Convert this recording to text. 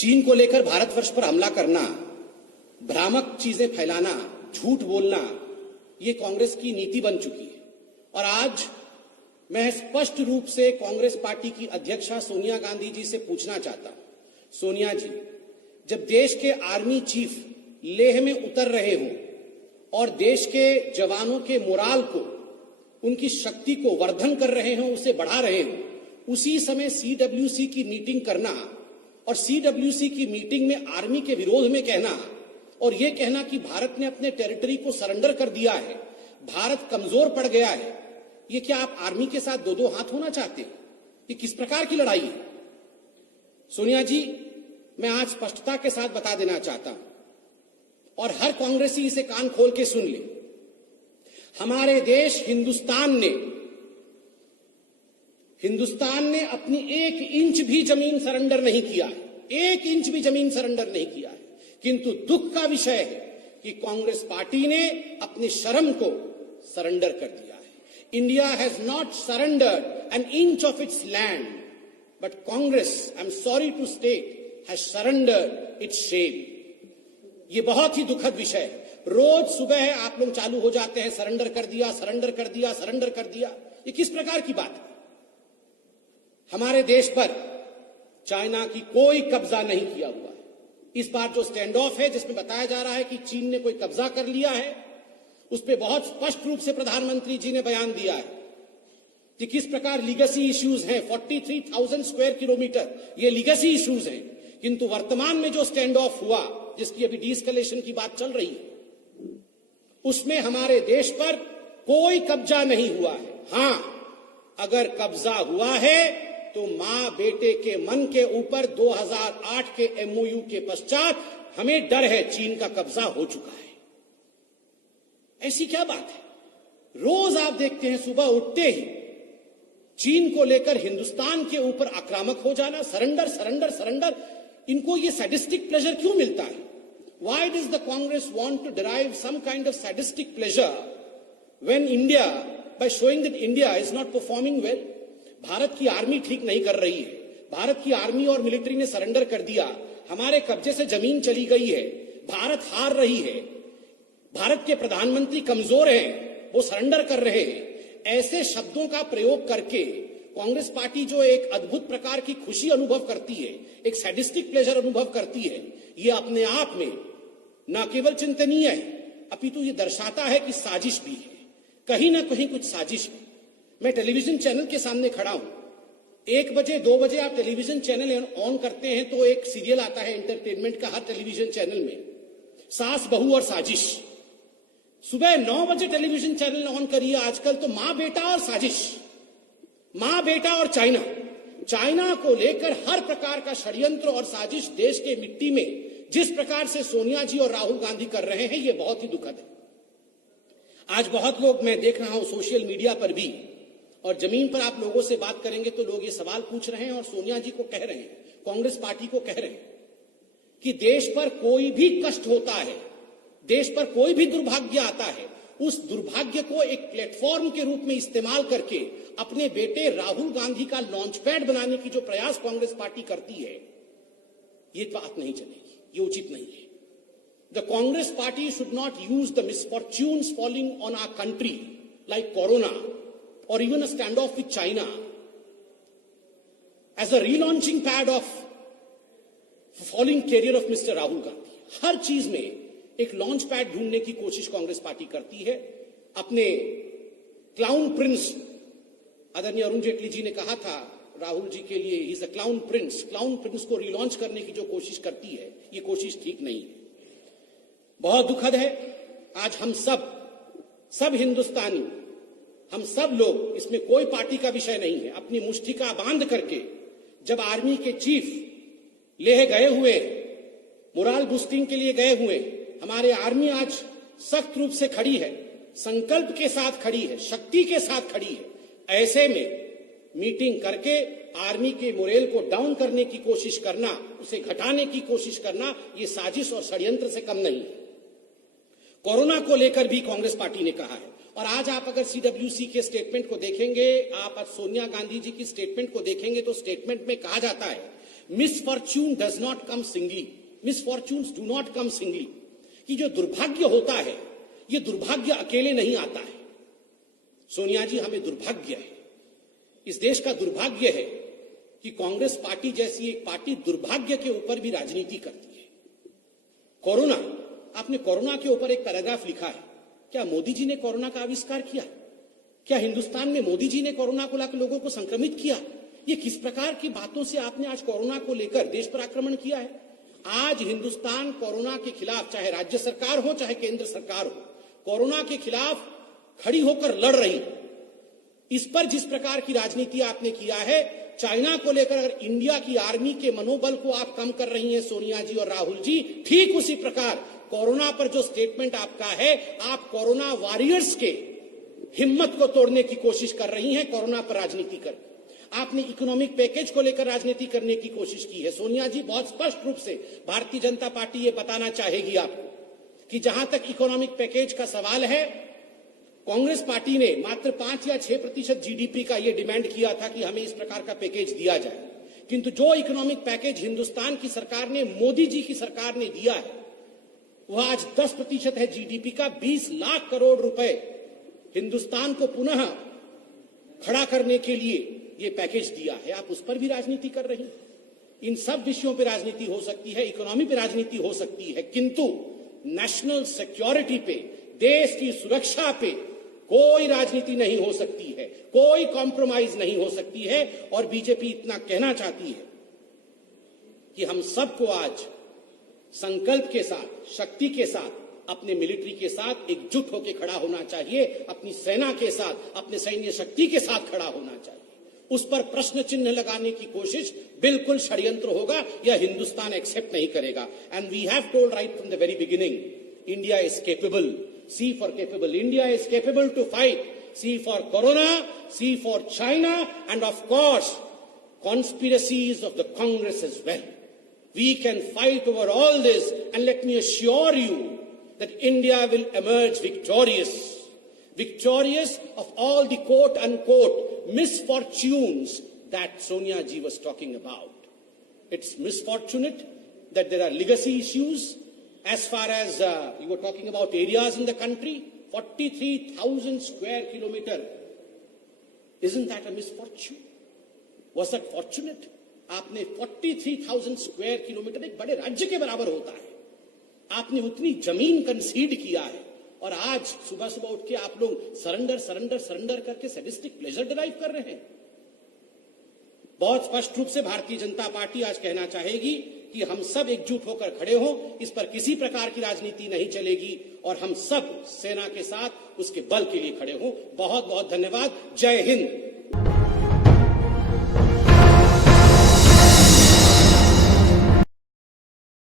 चीन को लेकर भारतवर्ष पर हमला करना, भ्रामक चीजें फैलाना, झूठ बोलना, ये कांग्रेस की नीति बन चुकी है। और आज मैं स्पष्ट रूप से कांग्रेस पार्टी की अध्यक्षा सोनिया गांधी जी से पूछना चाहता हूं, सोनिया जी, जब देश के आर्मी चीफ लेह में उतर रहे हो और देश के जवानों के मोराल को, उनकी शक्ति को वर्धन कर रहे हो, उसे बढ़ा रहे हो, उसी समय सीडब्ल्यूसी की मीटिंग करना और सीडब्ल्यूसी की मीटिंग में आर्मी के विरोध में कहना और यह कहना कि भारत ने अपने टेरिटरी को सरेंडर कर दिया है, भारत कमजोर पड़ गया है, ये क्या आप आर्मी के साथ दो दो हाथ होना चाहते हैं? ये किस प्रकार की लड़ाई है? सोनिया जी, मैं आज स्पष्टता के साथ बता देना चाहता हूं और हर कांग्रेसी इसे कान खोल के सुन ले, हमारे देश हिंदुस्तान ने अपनी 1 इंच भी जमीन सरेंडर नहीं किया है, 1 इंच भी जमीन सरेंडर नहीं किया है। किंतु दुख का विषय है कि कांग्रेस पार्टी ने अपनी शर्म को सरेंडर कर दिया है। India has not surrendered an inch of its land, but Congress, I am sorry to state, has surrendered its shame. ये बहुत ही दुखद विषय है। रोज सुबह आप लोग चालू हो जाते हैं, सरेंडर कर दिया, सरेंडर कर दिया, सरेंडर कर दिया। ये किस प्रकार की बात है? हमारे देश पर चाइना की कोई कब्जा नहीं किया हुआ है। इस बार जो स्टैंड ऑफ है, जिसमें बताया जा रहा है कि चीन ने कोई कब्जा कर लिया है, उस पर बहुत स्पष्ट रूप से प्रधानमंत्री जी ने बयान दिया है कि किस प्रकार लीगेसी इश्यूज हैं। 43,000 स्क्वायर किलोमीटर ये लीगेसी इश्यूज हैं। किंतु वर्तमान में जो स्टैंड ऑफ हुआ, जिसकी अभी डीएस्केलेशन की बात चल रही है, उसमें हमारे देश पर कोई कब्जा नहीं हुआ है। हां, अगर कब्जा हुआ है तो मां बेटे के मन के ऊपर 2008 के एमओयू के पश्चात हमें डर है, चीन का कब्जा हो चुका है। ऐसी क्या बात है? रोज आप देखते हैं सुबह उठते ही चीन को लेकर हिंदुस्तान के ऊपर आक्रामक हो जाना, सरेंडर सरेंडर सरेंडर। इनको ये सैडिस्टिक प्लेजर क्यों मिलता है? Why does the Congress want to derive some kind of sadistic pleasure when India, by showing that India is not performing well? Bharat की आर्मी ठीक नहीं कर रही है, भारत की आर्मी और मिलिट्री ने सरेंडर कर दिया, हमारे कब्जे से जमीन चली गई है, भारत हार रही है, भारत के प्रधानमंत्री कमजोर हैं, वो सरेंडर कर रहे हैं। ऐसे शब्दों का प्रयोग करके कांग्रेस पार्टी जो एक अद्भुत प्रकार की खुशी अनुभव करती है, एक सैडिस्टिक प्लेजर अनुभव करती है, ये अपने आप में न केवल चिंतनीय है, अपितु ये दर्शाता है कि साजिश भी है, कहीं ना कहीं कुछ साजिश है। मैं टेलीविजन चैनल के सामने खड़ा हूं, 1 बजे 2 बजे आप टेलीविजन चैनल ऑन करते हैं तो एक सीरियल आता है एंटरटेनमेंट का हर टेलीविजन चैनल में, सास बहू और साजिश। सुबह 9 बजे टेलीविजन चैनल ऑन करिए आजकल तो मां बेटा और साजिश, मां बेटा और चाइना, चाइना को लेकर हर प्रकार का षड्यंत्र और साजिश देश के मिट्टी में जिस प्रकार से सोनिया जी और राहुल गांधी कर रहे हैं, ये बहुत ही दुखद है। आज बहुत लोग, मैं देख रहा हूं सोशल मीडिया पर भी, और जमीन पर आप लोगों से बात करेंगे तो लोग ये सवाल पूछ रहे हैं और सोनिया जी को कह रहे हैं, कांग्रेस पार्टी को कह रहे हैं कि देश पर कोई भी कष्ट होता है, देश पर कोई भी दुर्भाग्य आता है, उस दुर्भाग्य को एक प्लेटफॉर्म के रूप में इस्तेमाल करके अपने बेटे राहुल गांधी का लॉन्च पैड बनाने की जो प्रयास कांग्रेस पार्टी करती है, ये बात नहीं चलेगी, ये उचित नहीं है। The Congress party should not use the misfortunes falling on our country like corona or even a standoff with China as a relaunching pad of falling career of Mr. Rahul Gandhi. हर चीज में एक लॉन्च पैड ढूंढने की कोशिश Congress party करती है। अपने clown Prince, आदरणीय अरुण जेटली जी ने कहा था राहुल जी के लिए, he is a clown Prince, clown Prince को रिलॉन्च करने की जो कोशिश करती है, ये कोशिश ठीक नहीं है। बहुत दुखद है। आज हम सब हिंदुस्तानी, हम सब लोग, इसमें कोई पार्टी का विषय नहीं है, अपनी मुष्टिका बांध करके जब आर्मी के चीफ लेह गए हुए, मोराल बूस्टिंग के लिए गए हुए, हमारे आर्मी आज सख्त रूप से खड़ी है, संकल्प के साथ खड़ी है, शक्ति के साथ खड़ी है। ऐसे में मीटिंग करके आर्मी के मोरेल को डाउन करने की कोशिश करना, उसे घटाने की कोशिश करना, ये साजिश और षड्यंत्र से कम नहीं है। कोरोना को लेकर भी कांग्रेस पार्टी ने कहा है, और आज आप अगर सीडब्ल्यूसी के स्टेटमेंट को देखेंगे, आप आज सोनिया गांधी जी की स्टेटमेंट को देखेंगे तो स्टेटमेंट में कहा जाता है misfortune does not come singly, misfortunes do not come singly, कि जो दुर्भाग्य होता है ये दुर्भाग्य अकेले नहीं आता है। सोनिया जी, हमें दुर्भाग्य है, इस देश का दुर्भाग्य है कि कांग्रेस पार्टी जैसी एक पार्टी दुर्भाग्य के ऊपर भी राजनीति करती है। कोरोना, आपने कोरोना के ऊपर एक पैराग्राफ लिखा है, क्या मोदी जी ने कोरोना का आविष्कार किया? क्या हिंदुस्तान में मोदी जी ने कोरोना को लाकर लोगों को संक्रमित किया? ये किस प्रकार की बातों से आपने आज कोरोना को लेकर देश पर आक्रमण किया है? आज हिंदुस्तान कोरोना के खिलाफ, चाहे राज्य सरकार हो चाहे केंद्र सरकार हो, कोरोना के खिलाफ खड़ी होकर लड़ रही। इस पर जिस प्रकार की राजनीति आपने किया है, चाइना को लेकर अगर इंडिया की आर्मी के मनोबल को आप कम कर रही हैं सोनिया जी और राहुल जी, ठीक उसी प्रकार कोरोना पर जो स्टेटमेंट आपका है, आप कोरोना वॉरियर्स के हिम्मत को तोड़ने की कोशिश कर रही हैं कोरोना पर राजनीति कर। आपने इकोनॉमिक पैकेज को लेकर राजनीति करने की कोशिश की है। सोनिया जी, बहुत स्पष्ट रूप से भारतीय जनता पार्टी ये बताना चाहेगी आपको कि जहां तक इकोनॉमिक पैकेज का सवाल है, कांग्रेस पार्टी ने मात्र 5 या 6% जीडीपी का यह डिमांड किया था कि हमें इस प्रकार का पैकेज दिया जाए, किंतु जो इकोनॉमिक पैकेज हिंदुस्तान की सरकार ने, मोदी जी की सरकार ने दिया है, वह आज 10% है जीडीपी का। 20 लाख करोड़ रुपए हिंदुस्तान को पुनः खड़ा करने के लिए ये पैकेज दिया है। आप उस पर भी राजनीति कर रही हैं। इन सब विषयों पर राजनीति हो सकती है, इकोनॉमी पे राजनीति हो सकती है, किंतु नेशनल सिक्योरिटी पे, देश की सुरक्षा पे कोई राजनीति नहीं हो सकती है, कोई कॉम्प्रोमाइज नहीं हो सकती है। और बीजेपी इतना कहना चाहती है कि हम सबको आज संकल्प के साथ, शक्ति के साथ, अपने मिलिट्री के साथ एकजुट होकर खड़ा होना चाहिए, अपनी सेना के साथ, अपने सैन्य शक्ति के साथ खड़ा होना चाहिए। उस पर प्रश्न चिन्ह लगाने की कोशिश बिल्कुल षड्यंत्र होगा, यह हिंदुस्तान एक्सेप्ट नहीं करेगा। And we have told right from the very beginning, India is capable, C for capable. India is capable to fight. C for Corona, C for China, and of course, conspiracies of the Congress as well. We can fight over all this, and let me assure you that India will emerge victorious. Victorious of all the quote-unquote misfortunes that Sonia ji was talking about. It's misfortunate that there are legacy issues. As far as you were talking about areas in the country, 43,000 square kilometer. Isn't that a misfortune? Was that fortunate? आपने 43,000 square kilometre, एक बड़े राज्य के बराबर होता है, आपने उतनी जमीन कंसीड किया है, और आज सुबह सुबह उठ के आप लोग सरेंडर करके सैडिस्टिक प्लेजर डिराइव कर रहे हैं। बहुत स्पष्ट रूप से भारतीय जनता पार्टी आज कहना चाहेगी कि हम सब एकजुट होकर खड़े हों, इस पर किसी प्रकार की राजनीति नहीं चलेगी, और हम सब सेना के साथ उसके बल के लिए खड़े हों। बहुत बहुत धन्यवाद। जय हिंद।